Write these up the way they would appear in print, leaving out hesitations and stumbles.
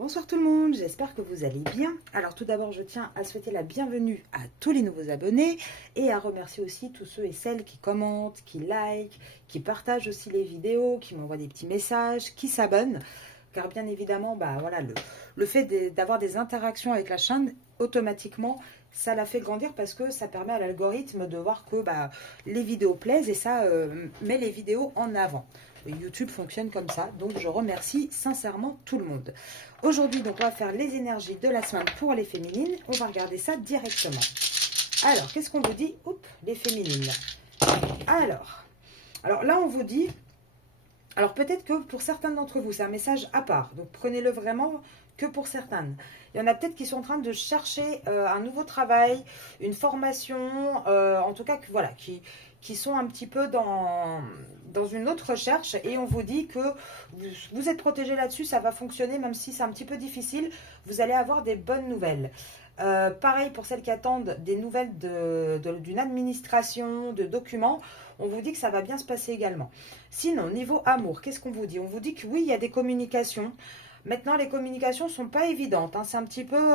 Bonsoir tout le monde, j'espère que vous allez bien. Alors tout d'abord, je tiens à souhaiter la bienvenue à tous les nouveaux abonnés et à remercier aussi tous ceux et celles qui commentent, qui likent, qui partagent aussi les vidéos, qui m'envoient des petits messages, qui s'abonnent. Car bien évidemment, voilà, le fait d'avoir des interactions avec la chaîne, automatiquement, ça la fait grandir parce que ça permet à l'algorithme de voir que les vidéos plaisent et ça met les vidéos en avant. YouTube fonctionne comme ça, donc je remercie sincèrement tout le monde. Aujourd'hui, donc, on va faire les énergies de la semaine pour les féminines. On va regarder ça directement. Alors, qu'est-ce qu'on vous dit? Oups, les féminines. Alors là, on vous dit... Alors, peut-être que pour certains d'entre vous, c'est un message à part. Donc, prenez-le vraiment que pour certaines. Il y en a peut-être qui sont en train de chercher un nouveau travail, une formation, en tout cas, voilà, qui sont un petit peu dans une autre recherche et on vous dit que vous êtes protégé là-dessus, ça va fonctionner même si c'est un petit peu difficile, vous allez avoir des bonnes nouvelles. Pareil pour celles qui attendent des nouvelles d'une administration, de documents, on vous dit que ça va bien se passer également. Sinon, niveau amour, qu'est-ce qu'on vous dit? On vous dit que oui, il y a des communications. Maintenant, les communications ne sont pas évidentes. Hein. C'est un petit peu...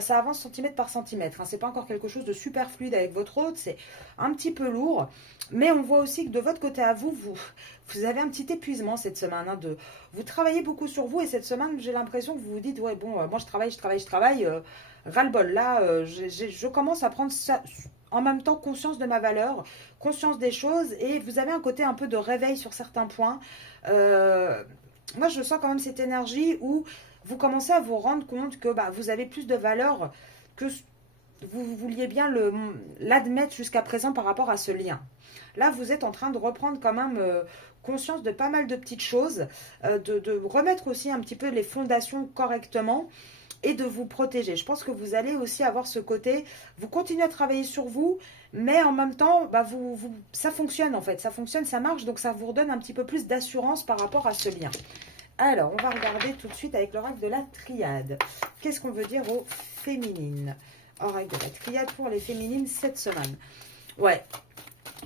ça avance centimètre par centimètre. Hein. Ce n'est pas encore quelque chose de super fluide avec votre autre. C'est un petit peu lourd. Mais on voit aussi que de votre côté à vous, vous avez un petit épuisement cette semaine. Hein, vous travaillez beaucoup sur vous. Et cette semaine, j'ai l'impression que vous vous dites, ouais, bon, moi, je travaille. Ras-le-bol. Là, je commence à prendre ça... En même temps, conscience de ma valeur, conscience des choses. Et vous avez un côté un peu de réveil sur certains points. Moi, je sens quand même cette énergie où vous commencez à vous rendre compte que vous avez plus de valeur que vous vouliez bien l'admettre jusqu'à présent par rapport à ce lien. Là, vous êtes en train de reprendre quand même conscience de pas mal de petites choses, de remettre aussi un petit peu les fondations correctement et de vous protéger. Je pense que vous allez aussi avoir ce côté, vous continuez à travailler sur vous, mais en même temps, ça fonctionne en fait, ça fonctionne, ça marche, donc ça vous redonne un petit peu plus d'assurance par rapport à ce lien. Alors, on va regarder tout de suite avec l'oracle de la triade. Qu'est-ce qu'on veut dire aux féminines? Oracle de la triade pour les féminines cette semaine. Ouais.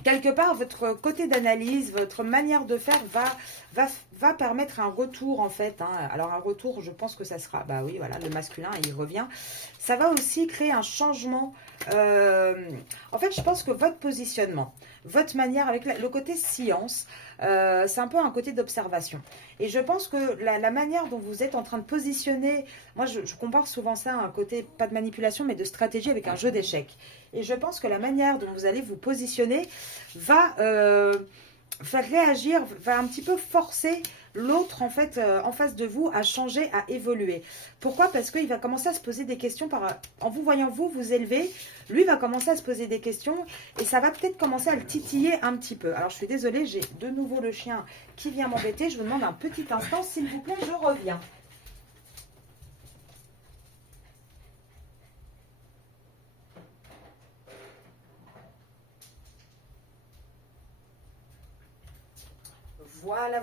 Quelque part, votre côté d'analyse, votre manière de faire va permettre un retour en fait. Hein. Alors un retour, je pense que ça sera, oui, voilà, le masculin, il revient. Ça va aussi créer un changement. En fait, je pense que votre positionnement, votre manière avec le côté science, c'est un peu un côté d'observation. Et je pense que la manière dont vous êtes en train de positionner, moi je compare souvent ça à un côté, pas de manipulation, mais de stratégie avec un jeu d'échecs. Et je pense que la manière dont vous allez vous positionner va faire réagir, va un petit peu forcer l'autre en fait en face de vous à changer, à évoluer. Pourquoi? Parce qu'il va commencer à se poser des questions en vous voyant vous élever, lui va commencer à se poser des questions et ça va peut-être commencer à le titiller un petit peu. Alors je suis désolée, j'ai de nouveau le chien qui vient m'embêter. Je vous demande un petit instant, s'il vous plaît, je reviens.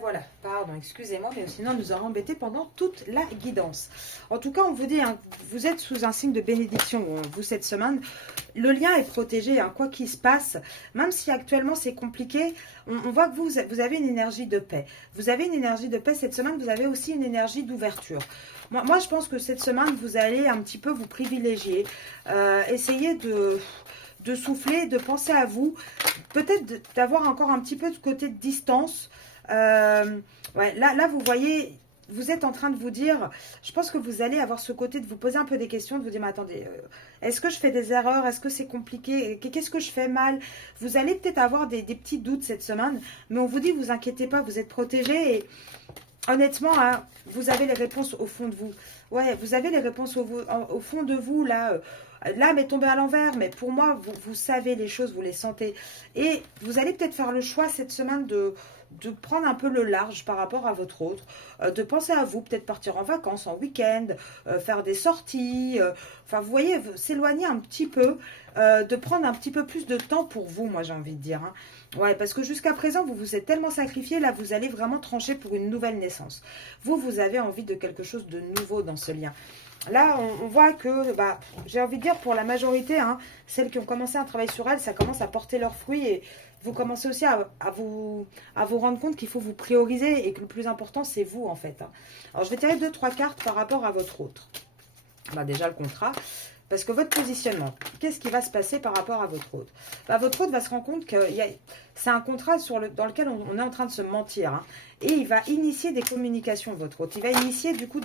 Voilà. Pardon, excusez-moi, mais sinon nous aurons embêté pendant toute la guidance. En tout cas, on vous dit, hein, vous êtes sous un signe de bénédiction, vous, cette semaine. Le lien est protégé, hein, quoi qu'il se passe. Même si actuellement c'est compliqué, on voit que vous avez une énergie de paix. Vous avez une énergie de paix cette semaine, vous avez aussi une énergie d'ouverture. Moi, je pense que cette semaine, vous allez un petit peu vous privilégier. Essayer de souffler, de penser à vous. Peut-être d'avoir encore un petit peu de côté de distance. Ouais, là, vous voyez, vous êtes en train de vous dire, je pense que vous allez avoir ce côté de vous poser un peu des questions, de vous dire, mais attendez, est-ce que je fais des erreurs? Est-ce que c'est compliqué? Qu'est-ce que je fais mal? Vous allez peut-être avoir des petits doutes cette semaine, mais on vous dit, vous inquiétez pas, vous êtes protégés et honnêtement, hein, vous avez les réponses au fond de vous. Ouais, vous avez les réponses au fond de vous, là. L'âme est tombée à l'envers, mais pour moi, vous savez les choses, vous les sentez. Et vous allez peut-être faire le choix cette semaine de prendre un peu le large par rapport à votre autre, de penser à vous, peut-être partir en vacances, en week-end, faire des sorties, enfin vous voyez, s'éloigner un petit peu, de prendre un petit peu plus de temps pour vous, moi j'ai envie de dire. Hein. Ouais, parce que jusqu'à présent, vous vous êtes tellement sacrifié, là vous allez vraiment trancher pour une nouvelle naissance. Vous avez envie de quelque chose de nouveau dans ce lien. Là, on voit que, j'ai envie de dire, pour la majorité, hein, celles qui ont commencé un travail sur elles, ça commence à porter leurs fruits vous commencez aussi à vous rendre compte qu'il faut vous prioriser et que le plus important, c'est vous, en fait. Alors, je vais tirer 2-3 cartes par rapport à votre autre. Bah, déjà, le contrat. Parce que votre positionnement, qu'est-ce qui va se passer par rapport à votre autre? Bah, votre autre va se rendre compte que c'est un contrat dans lequel on est en train de se mentir. Hein. Et il va initier des communications, votre autre. Il va initier du coup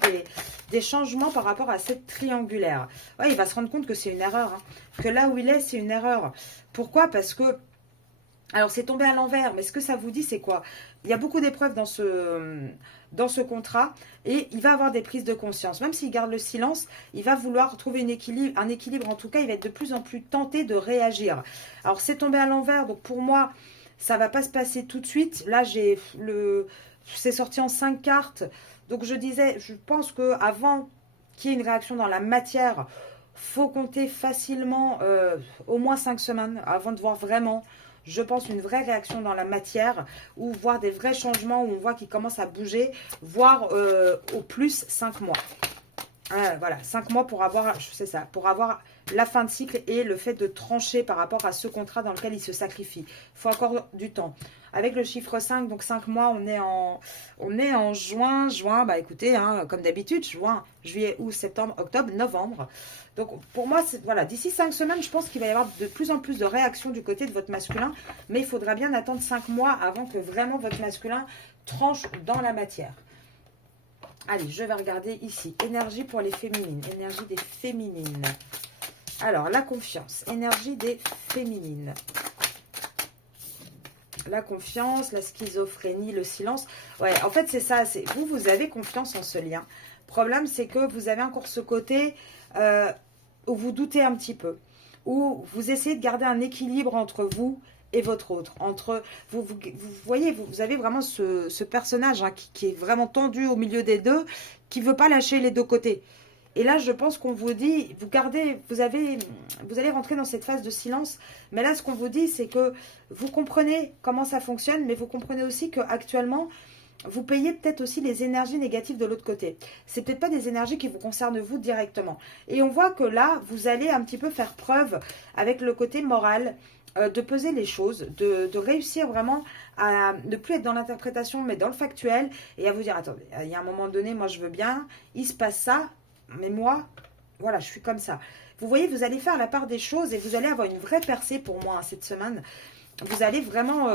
des changements par rapport à cette triangulaire. Ouais, il va se rendre compte que c'est une erreur. Hein. Que là où il est, c'est une erreur. Pourquoi? Parce que... Alors, c'est tombé à l'envers, mais ce que ça vous dit, c'est quoi? Il y a beaucoup d'épreuves dans ce contrat et il va avoir des prises de conscience. Même s'il garde le silence, il va vouloir trouver un équilibre. En tout cas, il va être de plus en plus tenté de réagir. Alors, c'est tombé à l'envers, donc pour moi, ça ne va pas se passer tout de suite. Là, c'est sorti en 5 cartes. Donc, je pense qu'avant qu'il y ait une réaction dans la matière, faut compter facilement au moins 5 semaines avant de voir vraiment, je pense, une vraie réaction dans la matière ou voir des vrais changements où on voit qu'il commence à bouger, voire au plus 5 mois. Voilà, 5 mois pour avoir, c'est ça, pour avoir la fin de cycle et le fait de trancher par rapport à ce contrat dans lequel il se sacrifie. Il faut encore du temps. Avec le chiffre 5, donc 5 mois, on est en juin, bah écoutez, hein, comme d'habitude, juin, juillet, août, septembre, octobre, novembre. Donc pour moi, voilà, d'ici 5 semaines, je pense qu'il va y avoir de plus en plus de réactions du côté de votre masculin, mais il faudra bien attendre 5 mois avant que vraiment votre masculin tranche dans la matière. Allez, je vais regarder ici. Énergie pour les féminines. Énergie des féminines. Alors, la confiance. Énergie des féminines. La confiance, la schizophrénie, le silence. Ouais, en fait, c'est ça. Vous avez confiance en ce lien. Le problème, c'est que vous avez encore ce côté où vous doutez un petit peu. Où vous essayez de garder un équilibre entre vous et votre autre. Vous voyez, vous avez vraiment ce personnage hein, qui est vraiment tendu au milieu des deux, qui ne veut pas lâcher les deux côtés. Et là, je pense qu'on vous dit, vous allez rentrer dans cette phase de silence. Mais là, ce qu'on vous dit, c'est que vous comprenez comment ça fonctionne, mais vous comprenez aussi qu'actuellement, vous payez peut-être aussi les énergies négatives de l'autre côté. C'est peut-être pas des énergies qui vous concernent vous directement. Et on voit que là, vous allez un petit peu faire preuve avec le côté moral, de peser les choses, de réussir vraiment à ne plus être dans l'interprétation, mais dans le factuel, et à vous dire, attendez, il y a un moment donné, moi je veux bien, il se passe ça, mais moi, voilà, je suis comme ça. Vous voyez, vous allez faire la part des choses et vous allez avoir une vraie percée pour moi hein, cette semaine. Vous allez vraiment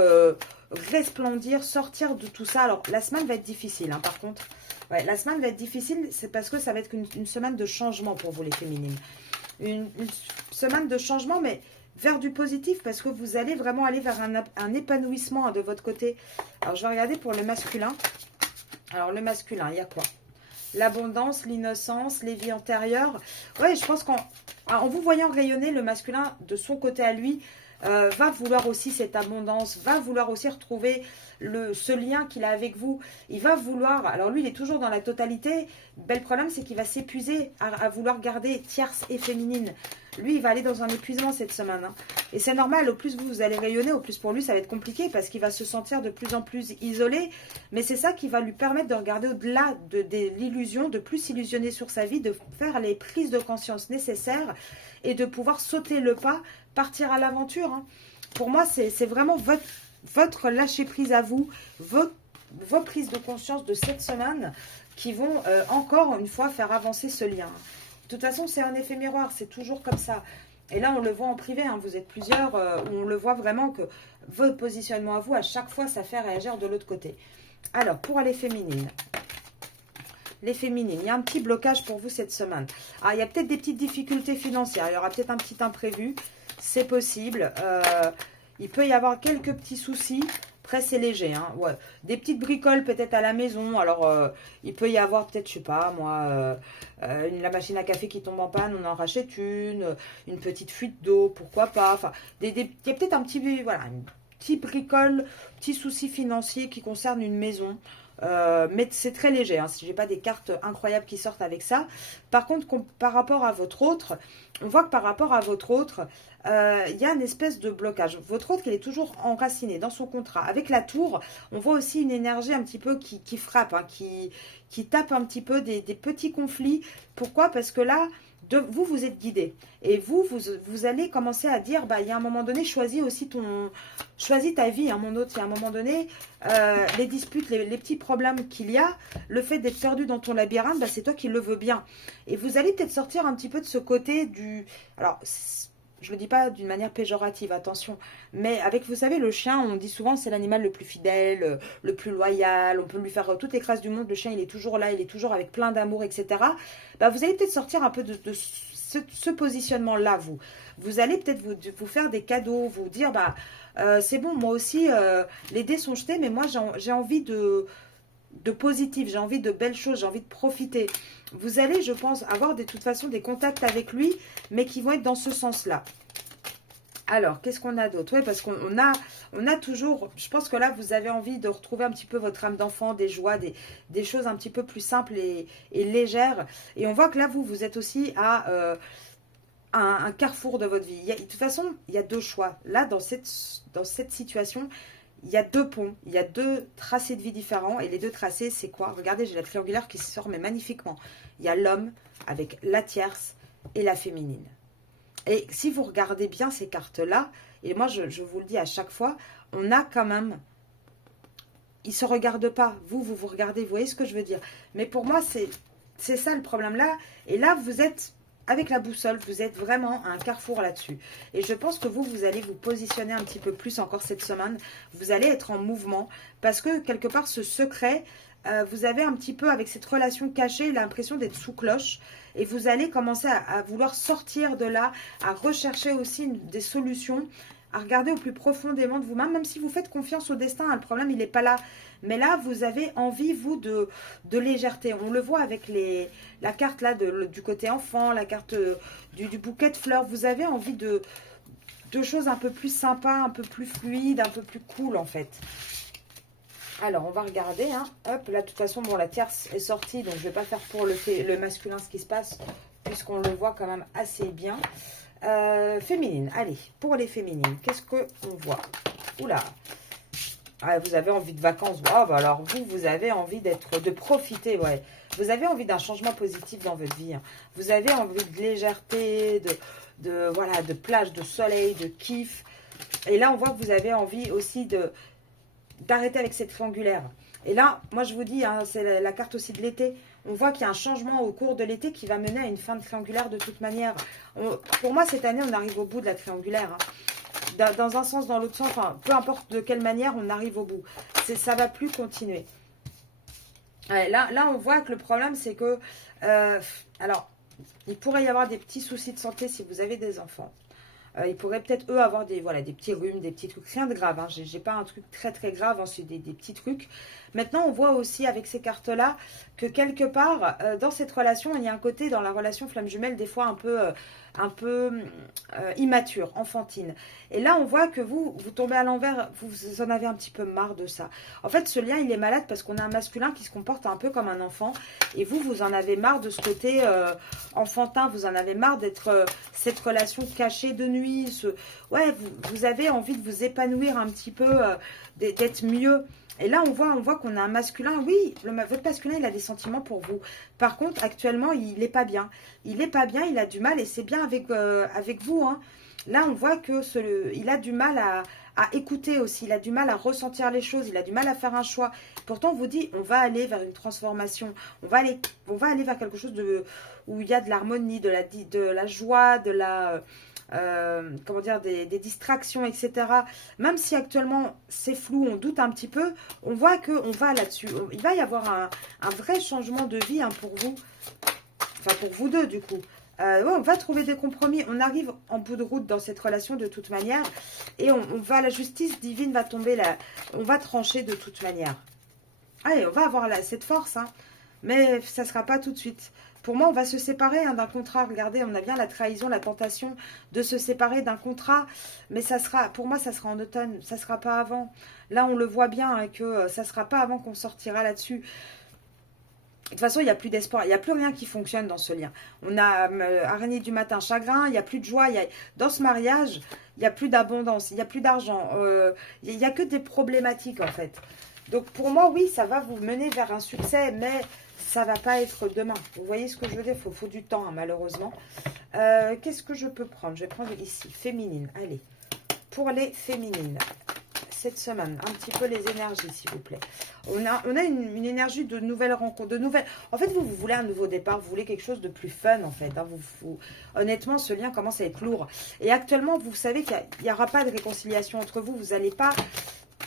resplendir, sortir de tout ça. Alors, la semaine va être difficile, hein, par contre. Ouais, la semaine va être difficile, c'est parce que ça va être une semaine de changement pour vous, les féminines. Une semaine de changement, mais vers du positif, parce que vous allez vraiment aller vers un épanouissement hein, de votre côté. Alors, je vais regarder pour le masculin. Alors, le masculin, il y a quoi? L'abondance, l'innocence, les vies antérieures. Ouais, je pense qu'en vous voyant rayonner, le masculin, de son côté à lui, va vouloir aussi cette abondance, va vouloir aussi retrouver ce lien qu'il a avec vous. Il va vouloir, alors lui il est toujours dans la totalité, le problème c'est qu'il va s'épuiser à vouloir garder tierce et féminine. Lui il va aller dans un épuisement cette semaine. Hein. Et c'est normal, au plus vous allez rayonner, au plus pour lui ça va être compliqué parce qu'il va se sentir de plus en plus isolé. Mais c'est ça qui va lui permettre de regarder au-delà de l'illusion, de plus s'illusionner sur sa vie, de faire les prises de conscience nécessaires et de pouvoir sauter le pas, partir à l'aventure. Hein. Pour moi, c'est vraiment votre lâcher-prise à vous, vos prises de conscience de cette semaine qui vont encore une fois faire avancer ce lien. De toute façon, c'est un effet miroir, c'est toujours comme ça. Et là, on le voit en privé, hein, vous êtes plusieurs, on le voit vraiment que votre positionnement à vous, à chaque fois, ça fait réagir de l'autre côté. Alors, pour les féminines. Les féminines, il y a un petit blocage pour vous cette semaine. Ah, il y a peut-être des petites difficultés financières, il y aura peut-être un petit imprévu, c'est possible. Il peut y avoir quelques petits soucis, après c'est léger. Hein, ouais. Des petites bricoles peut-être à la maison, alors il peut y avoir peut-être, je sais pas moi, la machine à café qui tombe en panne, on en rachète une petite fuite d'eau, pourquoi pas. Enfin, il y a peut-être un petit, voilà, une petite bricole, petit souci financier qui concerne une maison. Mais c'est très léger, hein, si j'ai pas des cartes incroyables qui sortent avec ça. Par contre, par rapport à votre autre, on voit que par rapport à votre autre, il y a une espèce de blocage. Votre autre, elle est toujours enracinée dans son contrat. Avec la tour, on voit aussi une énergie un petit peu qui frappe, hein, qui tape un petit peu des petits conflits. Pourquoi? Parce que là, vous, vous êtes guidé. Et vous allez commencer à dire, bah, il y a un moment donné, choisis ta vie, hein, mon autre. Il y a un moment donné, les disputes, les petits problèmes qu'il y a, le fait d'être perdu dans ton labyrinthe, bah, c'est toi qui le veux bien. Et vous allez peut-être sortir un petit peu de ce côté du... Alors, je ne le dis pas d'une manière péjorative, attention. Mais avec, vous savez, le chien, on dit souvent c'est l'animal le plus fidèle, le plus loyal. On peut lui faire toutes les crasses du monde. Le chien, il est toujours là, il est toujours avec plein d'amour, etc. Bah, vous allez peut-être sortir un peu de ce positionnement-là, vous. Vous allez peut-être vous faire des cadeaux, vous dire, bah, c'est bon, moi aussi, les dés sont jetés, mais moi, j'ai envie de positif, j'ai envie de belles choses, j'ai envie de profiter. Vous allez, je pense, avoir de toute façon des contacts avec lui, mais qui vont être dans ce sens-là. Alors, qu'est-ce qu'on a d'autre? Oui, parce qu'on a toujours, je pense que là, vous avez envie de retrouver un petit peu votre âme d'enfant, des joies, des choses un petit peu plus simples et légères. Et on voit que là, vous êtes aussi à un carrefour de votre vie. De toute façon, il y a deux choix. Là, dans cette situation, il y a deux ponts, il y a deux tracés de vie différents. Et les deux tracés, c'est quoi? Regardez, j'ai la triangulaire qui sort mais magnifiquement. Il y a l'homme avec la tierce et la féminine. Et si vous regardez bien ces cartes-là, et moi je vous le dis à chaque fois, on a quand même... Ils ne se regardent pas. Vous regardez, vous voyez ce que je veux dire. Mais pour moi, c'est ça le problème là. Et là, vous êtes... Avec la boussole, vous êtes vraiment à un carrefour là-dessus. Et je pense que vous allez vous positionner un petit peu plus encore cette semaine. Vous allez être en mouvement parce que quelque part, ce secret, vous avez un petit peu, avec cette relation cachée, l'impression d'être sous cloche. Et vous allez commencer à vouloir sortir de là, à rechercher aussi des solutions, à regarder au plus profondément de vous-même, même si vous faites confiance au destin, hein, le problème, il n'est pas là. Mais là, vous avez envie, vous, de légèreté. On le voit avec la carte là du côté enfant, la carte du bouquet de fleurs. Vous avez envie de choses un peu plus sympas, un peu plus fluides, un peu plus cool, en fait. Alors, on va regarder. Hein. Hop, là, de toute façon, bon, la tierce est sortie, donc je ne vais pas faire pour le masculin ce qui se passe, puisqu'on le voit quand même assez bien. Féminine, allez, pour les féminines, qu'est-ce qu'on voit? Oula, ah, vous avez envie de vacances. Oh, bah alors vous avez envie de profiter, ouais. Vous avez envie d'un changement positif dans votre vie. Hein. Vous avez envie de légèreté, voilà, de plage, de soleil, de kiff. Et là, on voit que vous avez envie aussi d'arrêter avec cette triangulaire. Et là, moi je vous dis, hein, c'est la carte aussi de l'été. On voit qu'il y a un changement au cours de l'été qui va mener à une fin de triangulaire de toute manière. Pour moi, cette année, on arrive au bout de la triangulaire. Hein. Dans un sens, dans l'autre sens, enfin, peu importe de quelle manière, on arrive au bout. Ça ne va plus continuer. Ouais, là, on voit que le problème, c'est que... alors, il pourrait y avoir des petits soucis de santé si vous avez des enfants. Ils pourraient peut-être, eux, avoir des petits rhumes, des petits trucs. Rien de grave, hein. J'ai pas un truc très, très grave. Hein. C'est des petits trucs. Maintenant, on voit aussi avec ces cartes-là que quelque part, dans cette relation, il y a un côté, dans la relation flamme jumelle, des fois un peu immature, enfantine. Et là, on voit que vous tombez à l'envers, vous en avez un petit peu marre de ça. En fait, ce lien, il est malade parce qu'on a un masculin qui se comporte un peu comme un enfant. Et vous en avez marre de ce côté enfantin, vous en avez marre d'être cette relation cachée de nuit. Ouais, vous avez envie de vous épanouir un petit peu, d'être mieux. Et là, on voit qu'on a un masculin. Oui, votre masculin, il a des sentiments pour vous. Par contre, actuellement, il n'est pas bien. Il n'est pas bien, il a du mal. Et c'est bien avec vous. Hein. Là, on voit que il a du mal à écouter aussi. Il a du mal à ressentir les choses. Il a du mal à faire un choix. Pourtant, on vous dit, on va aller vers une transformation. On va aller vers quelque chose où il y a de l'harmonie, de la joie, de la... comment dire, des distractions, etc. Même si actuellement c'est flou, on doute un petit peu, on voit qu'on va là-dessus. Il va y avoir un vrai changement de vie, hein, pour vous, enfin pour vous deux du coup. Ouais, on va trouver des compromis, on arrive en bout de route dans cette relation de toute manière, et la justice divine va tomber là, on va trancher de toute manière. Allez, on va avoir cette force, hein, mais ça ne sera pas tout de suite. Pour moi, on va se séparer, hein, d'un contrat. Regardez, on a bien la trahison, la tentation de se séparer d'un contrat. Mais pour moi, ça sera en automne. Ça ne sera pas avant. Là, on le voit bien, hein, que ça ne sera pas avant qu'on sortira là-dessus. De toute façon, il n'y a plus d'espoir, il n'y a plus rien qui fonctionne dans ce lien. On a araignée du matin, chagrin, il n'y a plus de joie. Dans ce mariage, il n'y a plus d'abondance, il n'y a plus d'argent. Il n'y a que des problématiques en fait. Donc pour moi, oui, ça va vous mener vers un succès, mais ça ne va pas être demain. Vous voyez ce que je veux dire? Il faut du temps, hein, malheureusement. Qu'est-ce que je peux prendre? Je vais prendre ici, féminine. Allez, pour les féminines. Cette semaine, un petit peu les énergies, s'il vous plaît. On a une énergie de nouvelles rencontres, de nouvelles... En fait, vous voulez un nouveau départ, vous voulez quelque chose de plus fun, en fait. Hein. Honnêtement, ce lien commence à être lourd. Et actuellement, vous savez qu'il n'y aura pas de réconciliation entre vous. Vous n'allez pas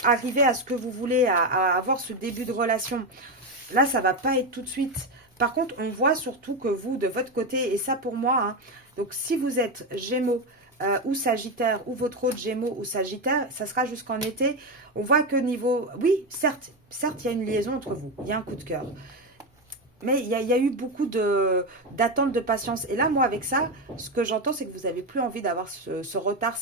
arriver à ce que vous voulez, à avoir ce début de relation. Là, ça ne va pas être tout de suite. Par contre, on voit surtout que vous, de votre côté, et ça pour moi, hein, donc si vous êtes Gémeaux, ou Sagittaire, ou votre autre Gémeaux ou Sagittaire, ça sera jusqu'en été. On voit que niveau... Oui, certes, il y a une liaison entre vous. Il y a un coup de cœur. Mais il y a eu beaucoup d'attente, de patience. Et là, moi, avec ça, ce que j'entends, c'est que vous n'avez plus envie d'avoir ce retard.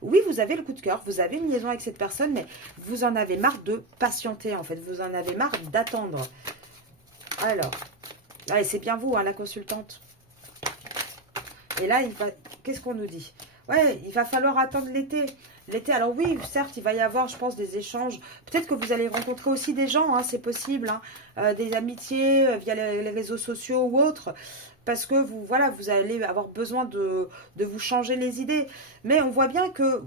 Oui, vous avez le coup de cœur, vous avez une liaison avec cette personne, mais vous en avez marre de patienter, en fait. Vous en avez marre d'attendre. Alors, là, c'est bien vous, hein, la consultante. Et là, qu'est-ce qu'on nous dit? Ouais, il va falloir attendre l'été. L'été, alors oui, certes, il va y avoir, je pense, des échanges. Peut-être que vous allez rencontrer aussi des gens, hein, c'est possible, hein, des amitiés via les réseaux sociaux ou autres. Parce que voilà, vous allez avoir besoin de vous changer les idées. Mais on voit bien que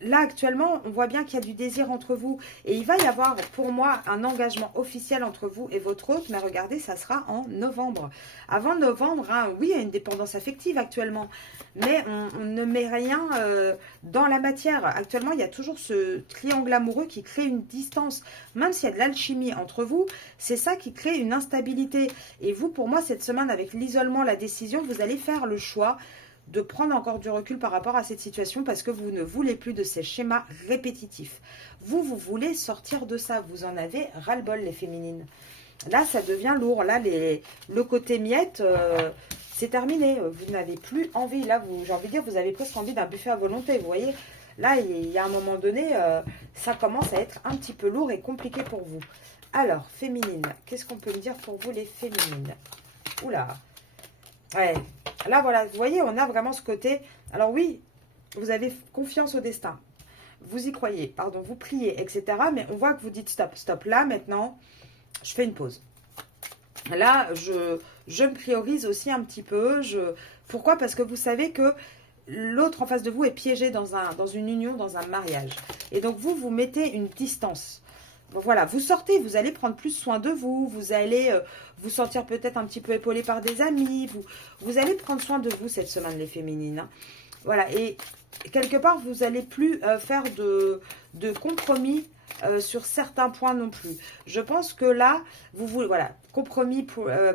là, actuellement, on voit bien qu'il y a du désir entre vous. Et il va y avoir, pour moi, un engagement officiel entre vous et votre autre. Mais regardez, ça sera en novembre. Avant novembre, hein, oui, il y a une dépendance affective actuellement. Mais on ne met rien dans la matière. Actuellement, il y a toujours ce triangle amoureux qui crée une distance. Même s'il y a de l'alchimie entre vous, c'est ça qui crée une instabilité. Et vous, pour moi, cette semaine, avec l'isolement, la décision, vous allez faire le choix de prendre encore du recul par rapport à cette situation parce que vous ne voulez plus de ces schémas répétitifs. Vous voulez sortir de ça. Vous en avez ras-le-bol, les féminines. Là, ça devient lourd. Là, le côté miette, c'est terminé. Vous n'avez plus envie. Là, j'ai envie de dire, vous avez presque envie d'un buffet à volonté. Vous voyez, là, il y a un moment donné, ça commence à être un petit peu lourd et compliqué pour vous. Alors, féminine, qu'est-ce qu'on peut me dire pour vous, les féminines? Oula. Ouais, là, voilà, vous voyez, on a vraiment ce côté. Alors oui, vous avez confiance au destin. Vous y croyez, pardon, vous priez, etc. Mais on voit que vous dites stop, stop. Là, maintenant, je fais une pause. Là, je me priorise aussi un petit peu. Pourquoi? Parce que vous savez que l'autre en face de vous est piégé dans une union, dans un mariage. Et donc, vous mettez une distance. Voilà, vous sortez, vous allez prendre plus soin de vous, vous allez vous sentir peut-être un petit peu épaulé par des amis, vous allez prendre soin de vous cette semaine, les féminines. Hein. Voilà, et quelque part, vous n'allez plus faire de compromis sur certains points non plus. Je pense que là, vous voulez, voilà, compromis,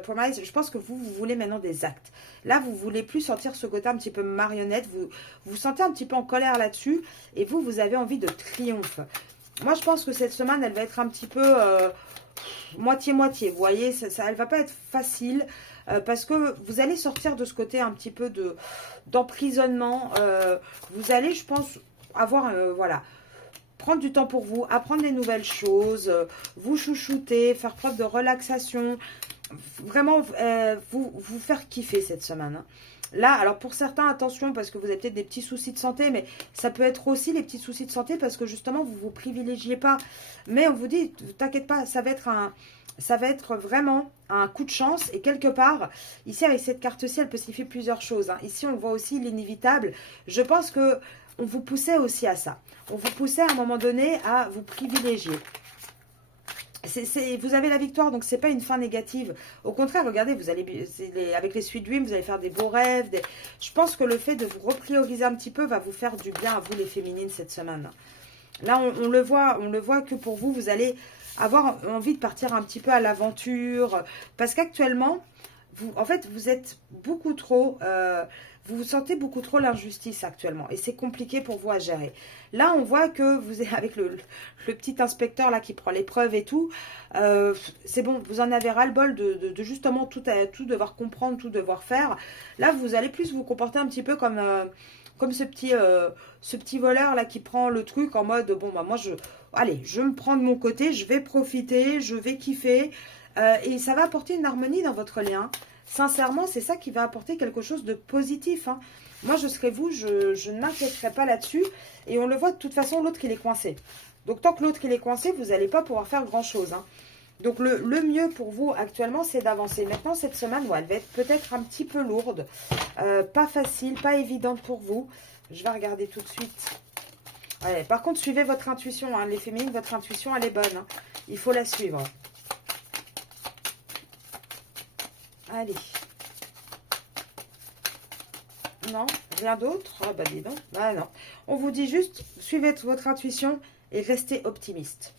promise, je pense que vous voulez maintenant des actes. Là, vous ne voulez plus sentir ce côté un petit peu marionnette, vous vous sentez un petit peu en colère là-dessus, et vous avez envie de triomphe. Moi, je pense que cette semaine, elle va être un petit peu moitié-moitié. Vous voyez, elle va pas être facile parce que vous allez sortir de ce côté un petit peu d'emprisonnement. Vous allez, je pense, avoir, voilà, prendre du temps pour vous, apprendre des nouvelles choses, vous chouchouter, faire preuve de relaxation. Vraiment, vous faire kiffer cette semaine. Hein. Là, alors pour certains, attention, parce que vous avez peut-être des petits soucis de santé, mais ça peut être aussi les petits soucis de santé parce que justement, vous ne vous privilégiez pas. Mais on vous dit, t'inquiète pas, ça va être vraiment un coup de chance. Et quelque part, ici, avec cette carte-ci, elle peut signifier plusieurs choses. Hein. Ici, on voit aussi l'inévitable. Je pense que on vous poussait aussi à ça. On vous poussait à un moment donné à vous privilégier. Vous avez la victoire, donc c'est pas une fin négative. Au contraire, regardez, vous allez avec les Sweet Dreams, vous allez faire des beaux rêves. Je pense que le fait de vous reprioriser un petit peu va vous faire du bien à vous, les féminines, cette semaine. Là, on le voit que pour vous, vous allez avoir envie de partir un petit peu à l'aventure. Parce qu'actuellement, en fait, vous êtes beaucoup trop... vous sentez beaucoup trop l'injustice actuellement. Et c'est compliqué pour vous à gérer. Là, on voit que vous êtes avec le petit inspecteur là qui prend les preuves et tout. C'est bon, vous en avez ras-le-bol de justement tout devoir comprendre, tout devoir faire. Là, vous allez plus vous comporter un petit peu comme ce petit voleur là qui prend le truc en mode, bon, bah moi, allez, je me prends de mon côté, je vais profiter, je vais kiffer. Et ça va apporter une harmonie dans votre lien. Sincèrement, c'est ça qui va apporter quelque chose de positif. Hein. Moi, je serais vous, je ne m'inquiéterais pas là-dessus. Et on le voit de toute façon, l'autre qui est coincé. Donc, tant que l'autre qui est coincé, vous n'allez pas pouvoir faire grand-chose. Hein. Donc, le mieux pour vous actuellement, c'est d'avancer. Maintenant, cette semaine, ouais, elle va être peut-être un petit peu lourde. Pas facile, pas évidente pour vous. Je vais regarder tout de suite. Ouais, par contre, suivez votre intuition. Hein. Les féminines, votre intuition, elle est bonne. Hein. Il faut la suivre. Allez. Non, rien d'autre. Ah bah dis donc. Ah non. On vous dit juste, suivez votre intuition et restez optimiste.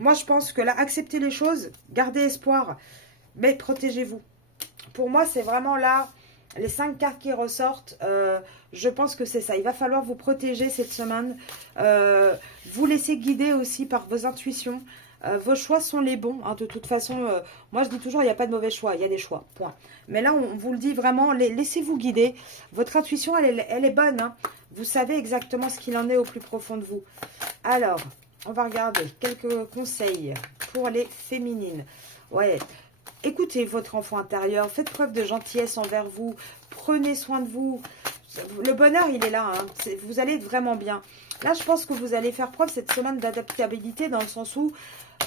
Moi, je pense que là, acceptez les choses, gardez espoir, mais protégez-vous. Pour moi, c'est vraiment là, les 5 cartes qui ressortent, je pense que c'est ça. Il va falloir vous protéger cette semaine, vous laisser guider aussi par vos intuitions. Vos choix sont les bons, hein, de toute façon, moi je dis toujours, il n'y a pas de mauvais choix, il y a des choix, point. Mais là, on vous le dit vraiment, laissez-vous guider, votre intuition, elle est bonne, hein. Vous savez exactement ce qu'il en est au plus profond de vous. Alors, on va regarder quelques conseils pour les féminines. Ouais, écoutez votre enfant intérieur, faites preuve de gentillesse envers vous, prenez soin de vous. Le bonheur, il est là, hein. Vous allez être vraiment bien. Là, je pense que vous allez faire preuve cette semaine d'adaptabilité dans le sens où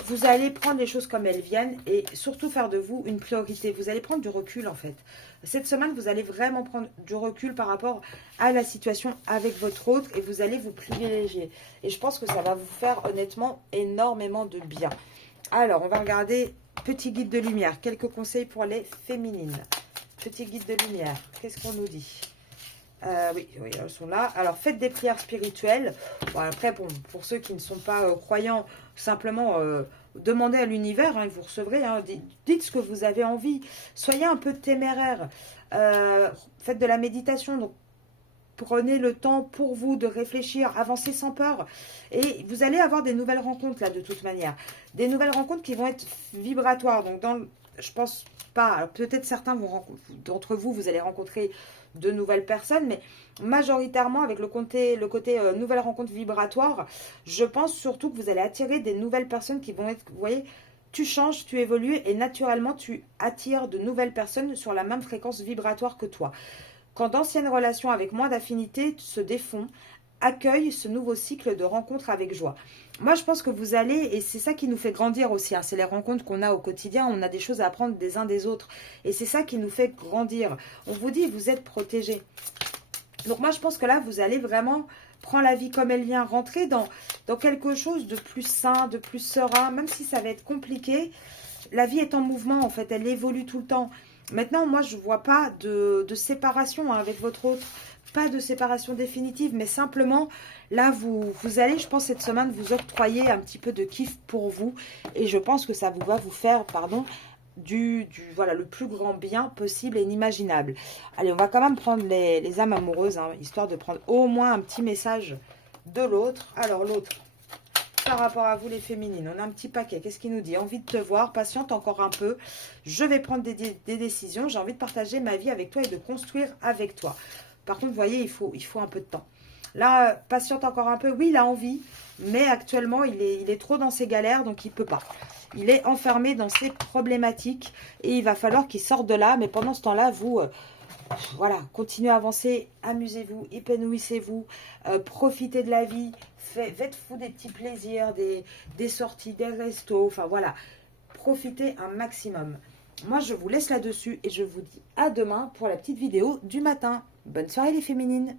vous allez prendre les choses comme elles viennent et surtout faire de vous une priorité. Vous allez prendre du recul, en fait. Cette semaine, vous allez vraiment prendre du recul par rapport à la situation avec votre autre et vous allez vous privilégier. Et je pense que ça va vous faire honnêtement énormément de bien. Alors, on va regarder petit guide de lumière. Quelques conseils pour les féminines. Petit guide de lumière. Qu'est-ce qu'on nous dit ? Oui, elles sont là. Alors, faites des prières spirituelles. Bon, après, bon, pour ceux qui ne sont pas croyants, simplement demandez à l'univers, hein, vous recevrez. Hein, dites ce que vous avez envie. Soyez un peu téméraire. Faites de la méditation. Donc, prenez le temps pour vous de réfléchir, avancez sans peur. Et vous allez avoir des nouvelles rencontres, là, de toute manière. Des nouvelles rencontres qui vont être vibratoires. Donc, je pense pas. Peut-être certains d'entre vous, vous allez rencontrer de nouvelles personnes, mais majoritairement avec le côté nouvelles rencontres vibratoires, je pense surtout que vous allez attirer des nouvelles personnes qui vont être, vous voyez, tu changes, tu évolues et naturellement tu attires de nouvelles personnes sur la même fréquence vibratoire que toi. Quand d'anciennes relations avec moins d'affinité se défont, accueille ce nouveau cycle de rencontres avec joie. Moi, je pense que vous allez, et c'est ça qui nous fait grandir aussi, hein, c'est les rencontres qu'on a au quotidien, on a des choses à apprendre des uns des autres, et c'est ça qui nous fait grandir. On vous dit, vous êtes protégés. Donc moi, je pense que là, vous allez vraiment prendre la vie comme elle vient, rentrer dans quelque chose de plus sain, de plus serein, même si ça va être compliqué. La vie est en mouvement, en fait, elle évolue tout le temps. Maintenant, moi, je ne vois pas de séparation, hein, avec votre autre. Pas de séparation définitive, mais simplement, là, vous allez, je pense, cette semaine, vous octroyer un petit peu de kiff pour vous. Et je pense que ça va vous faire, pardon, voilà, le plus grand bien possible et inimaginable. Allez, on va quand même prendre les âmes amoureuses, hein, histoire de prendre au moins un petit message de l'autre. Alors, l'autre, par rapport à vous les féminines, on a un petit paquet. Qu'est-ce qu'il nous dit? Envie de te voir, patiente encore un peu. Je vais prendre des décisions. J'ai envie de partager ma vie avec toi et de construire avec toi. Par contre, vous voyez, il faut un peu de temps. Là, patiente encore un peu. Oui, il a envie, mais actuellement, il est trop dans ses galères, donc il ne peut pas. Il est enfermé dans ses problématiques et il va falloir qu'il sorte de là. Mais pendant ce temps-là, vous... voilà, continuez à avancer, amusez-vous, épanouissez-vous, profitez de la vie, faites-vous des petits plaisirs, des sorties, des restos, enfin voilà, profitez un maximum. Moi, je vous laisse là-dessus et je vous dis à demain pour la petite vidéo du matin. Bonne soirée les féminines!